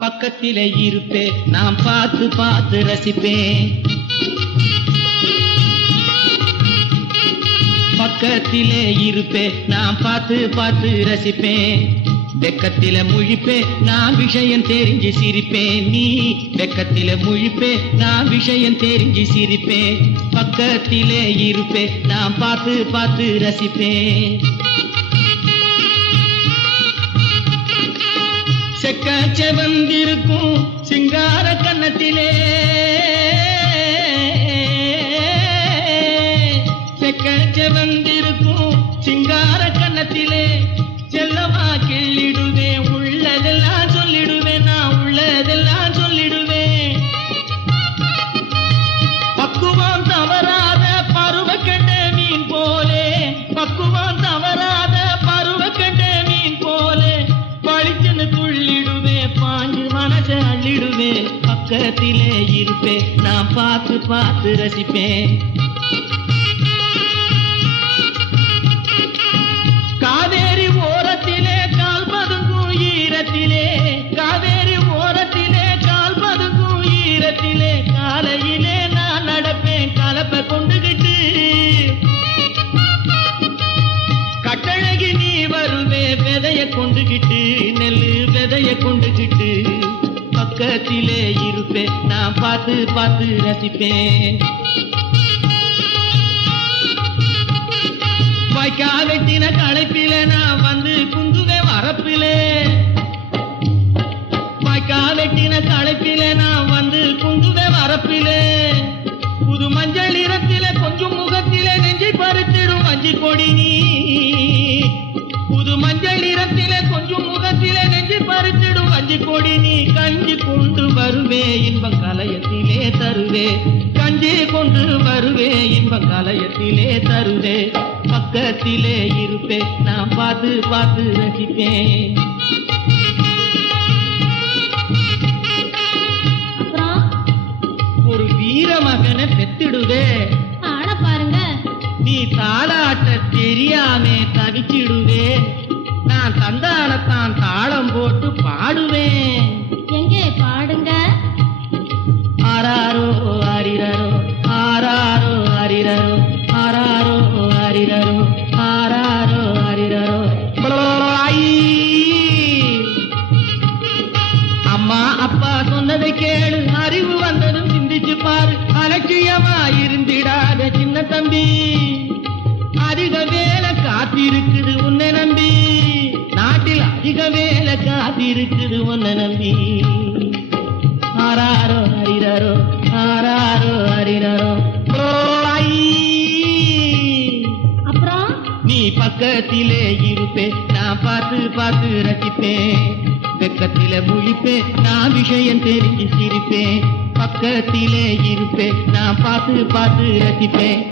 பக்கத்திலே இருப்பேன், நான் பார்த்து பார்த்து ரசிப்பேன். பக்கத்திலே இருப்பேன், நான் பார்த்து பார்த்து ரசிப்பேன். வெக்கத்தில முழிப்பேன், நான் விஷயம் தெரிஞ்சு சிரிப்பேன். நீ வெக்கத்தில முழிப்பேன், நான் விஷயம் தெரிஞ்சு சிரிப்பேன். பக்கத்திலே இருப்பேன், நான் பார்த்து பார்த்து ரசிப்பேன். செக்க செவந்திருக்கும் சிங்கார கன்னத்திலே, செக்க செவந்திருக்கும் சிங்கார கன்னத்திலே செல்லமா கிள்ளிடுவேன். உள்ளதெல்லாம் சொல்லிடுவேன், நான் உள்ளதெல்லாம் சொல்லிடுவேன். பக்குவம் தவறாத பருவ கண்ட மீன் போலே, பக்குவம் தவறாத பருவ கண்ட மீன் போலே பழிச்சுன்னு துள்ளிடுவேன், பாஞ்சு மனசை அள்ளிடுவேன். பக்கத்திலே இருப்பேன், நான் பார்த்து பார்த்து ரசிப்பேன். காவேரி ஓரத்திலே கால் பதுங்கும் ஈரத்திலே, காவேரி ஓரத்திலே கால் பதுங்கும் ஈரத்திலே காலையிலே நான் நடப்பேன் கலப்பை கொண்டுகிட்டு. கட்டழகி நீ வருவே விதைய கொண்டுகிட்டு, நெல்லு விதைய கொண்டுகிட்டு. பக்கத்திலே இருப்பேன், நான் பார்த்து பார்த்து ரசிப்பேன். வாய்க்கா வெட்டின களைப்பில நான் வந்து குந்துவே வரப்பிலே, வாய்க்கா வெட்டின களைப்பில நான் வந்து குந்துவே வரப்பிலே. புது மஞ்சள் நிறத்தில கொஞ்சம் முகத்திலே நெஞ்சை பறித்திடும் வஞ்சி கொடி நீ. புது மஞ்சள் நிறத்தில கொஞ்சம் முகத்திலே நெஞ்சை பறித்திடும் வஞ்சி கொடி நீ. கஞ்சி கொண்டு வருவே இன்பம் கலையத்திலே தருவே, கஞ்சி கொண்டு வருவே இன்பம் கலையத்திலே தருவே. பக்கத்திலே இருப்பேன், நான் பார்த்து பார்த்து ரசிப்பேன். ஒரு வீர மகனை பெத்திடுவே, ஆள பாருங்க. நீ தாளாட்ட தெரியாம தவிச்சிடுவே. நான் தந்தானத்தான் தாளம் போட்டு பாடுவேன். எங்கே பாடுங்க. ஆராரோ ஆரிரரோ, ஆராரோ ஆரிரரோ, ஆராரோ ஆரிரரோ, ஆராரோ ஆரிரரோ. அம்மா அப்பா சொன்னதை கேளு, அறிவு வந்ததும் சிந்திச்சு பாரு. அலட்சியமா இருந்திடாத சின்ன தம்பி, அதிக வேலை காத்திருக்குது உன்னை நம்பி. நாட்டில் அதிக வேலை காத்திருக்குது உன்னை நம்பி. ஆராரோ ஹரிரரோ, ஆராரோ ஹரிரரோ. அப்புறம் நீ பக்கத்திலே இருப்பேன், நான் பார்த்து பார்த்து ரசிப்பேன். வெக்கத்தில முழிப்பேன், நான் விஷயம் தெரிஞ்சு சிரிப்பேன். பக்கத்திலே இருப்பேன், நான் பார்த்து பார்த்து ரசிப்பேன்.